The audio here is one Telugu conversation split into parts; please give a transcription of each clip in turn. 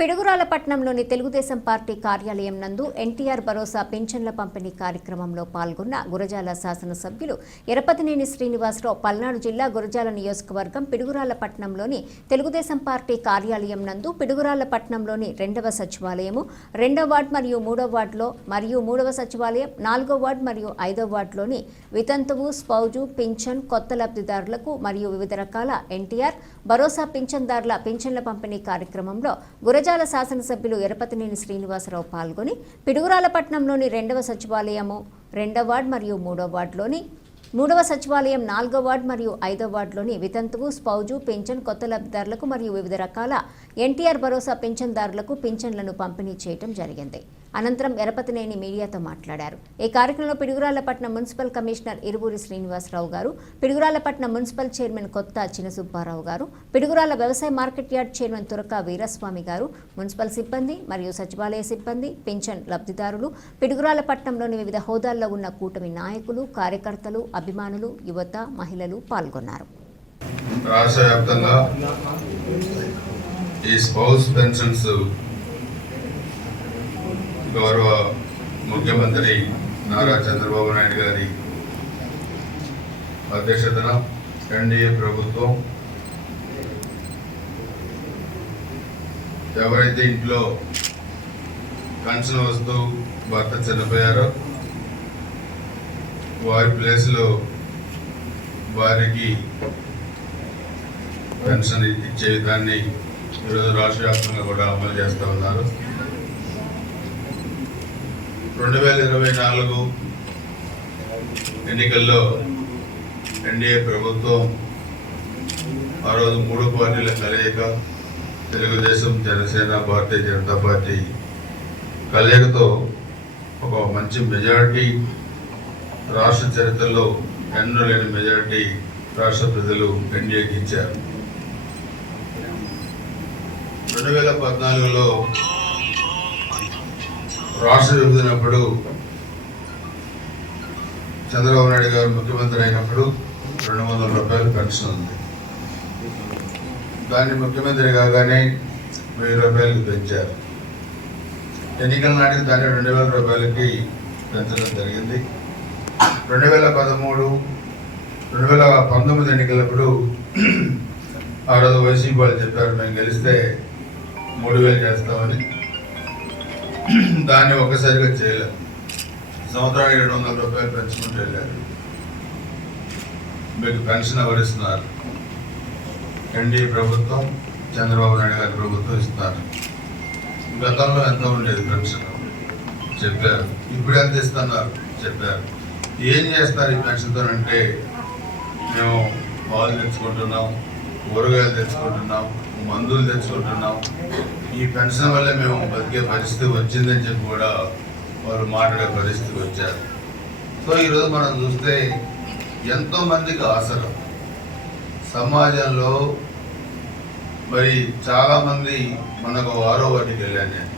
పిడుగురాలపట్నంలోని తెలుగుదేశం పార్టీ కార్యాలయం నందు ఎన్టీఆర్ భరోసా పింఛన్ల పంపిణీ కార్యక్రమంలో పాల్గొన్న గురజాల శాసనసభ్యులు ఎరపతినేని శ్రీనివాసరావు పల్నాడు జిల్లా గురజాల నియోజకవర్గం పిడుగురాలపట్నంలోని తెలుగుదేశం పార్టీ కార్యాలయం నందు పిడుగురాలపట్నంలోని 2వ సచివాలయము 2వ వార్డు మరియు 3వ వార్డులో మరియు 3వ సచివాలయం 4వ వార్డు మరియు 5వ వార్డులోని వితంతువు స్పౌజు పింఛన్ కొత్త లబ్ధిదారులకు మరియు వివిధ రకాల ఎన్టీఆర్ భరోసా పింఛన్దారుల పింఛన్ల పంపిణీ కార్యక్రమంలో గురజాల శాసనసభ్యులు ఎరపతినేని శ్రీనివాసరావు పాల్గొని పిడుగురాలపట్నంలోని 2వ సచివాలయము 2వ వార్డు మరియు 3వ వార్డులోని 3వ సచివాలయం 4వ వార్డు మరియు 5వ వార్డులోని వితంతువు స్పౌజు పింఛన్ కొత్త లబ్ధిదారులకు మరియు వివిధ రకాల ఎన్టీఆర్ భరోసా పింఛన్దారులకు పింఛన్లను పంపిణీ చేయడం జరిగింది. అనంతరం ఎరపతినేని మీడియాతో మాట్లాడారు. ఈ కార్యక్రమంలో పిడుగురాలపట్నం మున్సిపల్ కమిషనర్ ఇరువూరి శ్రీనివాసరావు గారు, పిడుగురాలపట్నం మున్సిపల్ చైర్మన్ కొత్త చినసుబ్బారావు గారు, పిడుగురాల వ్యవసాయ మార్కెట్ యార్డ్ చైర్మన్ తురక వీరస్వామి గారు, మున్సిపల్ సిబ్బంది మరియు సచివాలయ సిబ్బంది, పింఛన్ లబ్ధిదారులు, పిడుగురాలపట్నంలోని వివిధ హోదాల్లో ఉన్న కూటమి నాయకులు, కార్యకర్తలు, అభిమానులు, యువత, మహిళలు పాల్గొన్నారు. రాష్ట్ర వ్యాప్తంగా ఈ స్పౌస్ పెన్షన్స్ గౌరవ ముఖ్యమంత్రి నారా చంద్రబాబు నాయుడు గారి అధ్యక్షతన ఎన్డీఏ ప్రభుత్వం ఎవరైతే ఇంట్లో పెన్షన్ వస్తూ భర్త చనిపోయారో వారి ప్లేస్లో వారికి పెన్షన్ ఇచ్చే విధాన్ని ఈరోజు రాష్ట్ర వ్యాప్తంగా కూడా అమలు చేస్తూ ఉన్నారు. 2024 ఎన్నికల్లో ఎన్డీఏ ప్రభుత్వం ఆ రోజు 3 పార్టీల కలయిక తెలుగుదేశం, జనసేన, భారతీయ జనతా పార్టీ కలయికతో ఒక మంచి మెజారిటీ, రాష్ట్ర చరిత్రలో ఎన్నో లేని మెజారిటీ రాష్ట్ర ప్రజలు ఎన్డీఏకి ఇచ్చారు. 2014లో రాష్ట్ర విభజనప్పుడు చంద్రబాబు నాయుడు గారు ముఖ్యమంత్రి అయినప్పుడు 200 రూపాయలు పెన్షన్ ఉంది. దాన్ని ముఖ్యమంత్రి కాగానే 1000 రూపాయలకు పెంచారు. ఎన్నికల నాటికి దాన్ని 2000 రూపాయలకి పెంచడం జరిగింది. 2019 ఎన్నికలప్పుడు ఆ రోజు వైసీపీ వాళ్ళు చెప్పారు, మేము గెలిస్తే 3000 చేస్తామని. దాన్ని ఒక్కసారిగా చేయలేదు. సంవత్సరానికి 200 రూపాయలు పెంచుకుంటూ వెళ్ళారు. మీకు పెన్షన్ ఎవరిస్తున్నారు? ఎన్డీఏ ప్రభుత్వం, చంద్రబాబు నాయుడు గారి ప్రభుత్వం ఇస్తున్నారు. గతంలో ఎంత ఉండేది పెన్షన్ చెప్పారు, ఇప్పుడు ఎంత ఇస్తున్నారు చెప్పారు. ఏం చేస్తారు ఈ పెన్షన్తో అంటే, మేము పాలు తెచ్చుకుంటున్నాం, కూరగాయలు తెచ్చుకుంటున్నాం, మందులు తెచ్చుకుంటున్నాం, ఈ పెన్షన్ వల్ల మేము బతికే పరిస్థితి వచ్చిందని చెప్పి కూడా వాళ్ళు మాట్లాడే పరిస్థితి వచ్చారు. సో ఈరోజు మనం చూస్తే ఎంతోమందికి ఆసరా సమాజంలో. మరి చాలామంది మనకు 6వ వాటికి వెళ్ళాను నేను.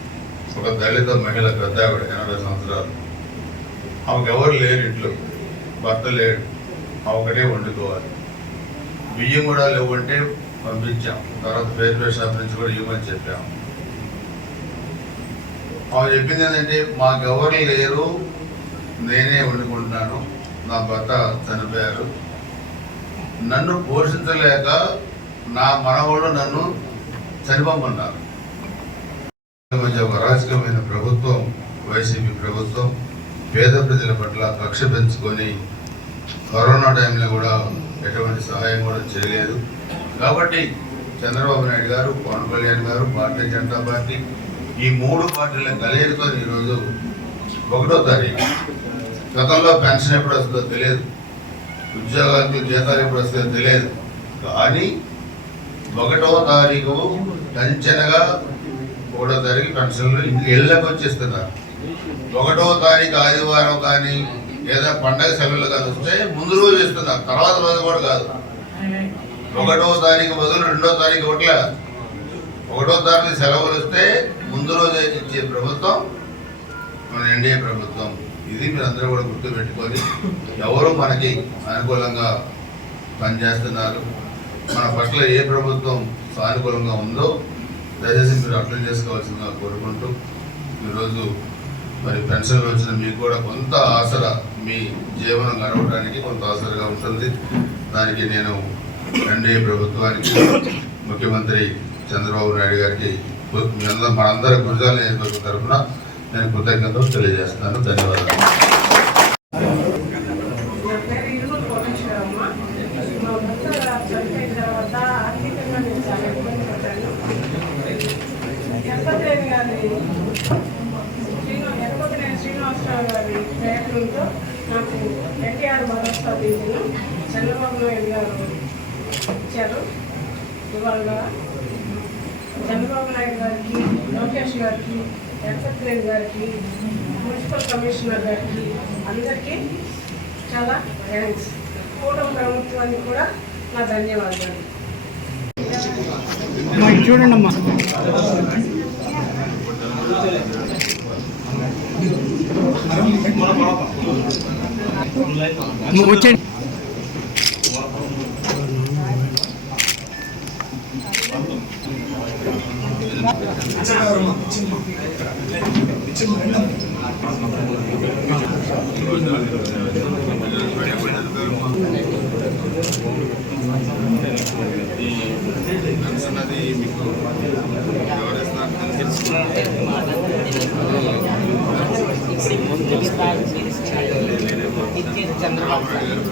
ఒక దళిత మహిళ, పెద్ద ఆవిడ, 80 సంవత్సరాలు, ఆమెకు ఎవరు లేరు, ఇంట్లో భర్త లేడు, ఒకటే వండుకోవాలి. బియ్యం కూడా లేవంటే పంపించాం. తర్వాత పేరు షాప్ నుంచి కూడా ఇవ్వమని చెప్పాము. ఆమె చెప్పింది ఏంటంటే, మాకెవరు లేరు, నేనే వండుకుంటున్నాను, నా భర్త చనిపోయారు, నన్ను పోషించలేక నా మనవాళ్ళు నన్ను చనిపోమన్నారు. ఒక అరాచకమైన ప్రభుత్వం వైసీపీ ప్రభుత్వం పేద ప్రజల పట్ల కక్ష పెంచుకొని కరోనా టైంలో కూడా ఎటువంటి సహాయం కూడా చేయలేదు. కాబట్టి చంద్రబాబు నాయుడు గారు, పవన్ కళ్యాణ్ గారు, భారతీయ జనతా పార్టీ, ఈ 3 పార్టీల కలయికతో ఈరోజు 1వ తారీఖు, గతంలో పెన్షన్ ఎప్పుడు వస్తుందో తెలియదు, ఉద్యోగాలకు జీతాలు ఎప్పుడు వస్తుందో తెలియదు, కానీ 1వ తారీఖు టెన్షన్గా 1వ తారీఖు పెన్షన్లు ఇళ్ళకి వచ్చేస్తున్నారు. 1వ తారీఖు ఆదివారం కానీ లేదా పండగ సెలవులు కానీ వస్తే ముందు రోజు ఇస్తున్నారు, తర్వాత రోజు కూడా కాదు. 1వ తారీఖు బదులు 2వ తారీఖు 1వ తారీఖు సెలవులు వస్తే ముందు రోజు ఇచ్చే ప్రభుత్వం మన ఎన్డీఏ ప్రభుత్వం. ఇది మీరందరూ కూడా గుర్తుపెట్టుకొని ఎవరు మనకి అనుకూలంగా పనిచేస్తున్నారు, మన పట్ల ఏ ప్రభుత్వం సానుకూలంగా ఉందో దయచేసి మీరు అర్థం చేసుకోవాల్సిందిగా కోరుకుంటూ ఈరోజు మరి పెన్షన్ వచ్చిన మీకు కూడా కొంత ఆసరా, మీ జీవనం గడవడానికి కొంత ఆసరగా ఉంటుంది. దానికి నేను ఎన్డీఏ ప్రభుత్వానికి, ముఖ్యమంత్రి చంద్రబాబు నాయుడు గారికి, మనందరి గురజాల నియోజకవర్గం తరఫున నేను కృతజ్ఞతలు తెలియజేస్తున్నాను. ధన్యవాదాలు. శ్రీనివాసరావు గారి ప్రయత్నంతో నాకు ఎన్టీఆర్ భరోసా పింఛను చంద్రబాబు నాయుడు గారు ఇచ్చారు. ఇవాళ చంద్రబాబు నాయుడు గారికి, లోకేష్ గారికి, వెంకటరెడ్డి గారికి, మున్సిపల్ కమిషనర్ గారికి అందరికీ చాలా థ్యాంక్స్. కూటమి ప్రభుత్వానికి కూడా నా ధన్యవాదాలు. చూడండి అమ్మా, వచ్చేయండి. అన్నది మీకు చంద్రబాబు నాయుడు గారు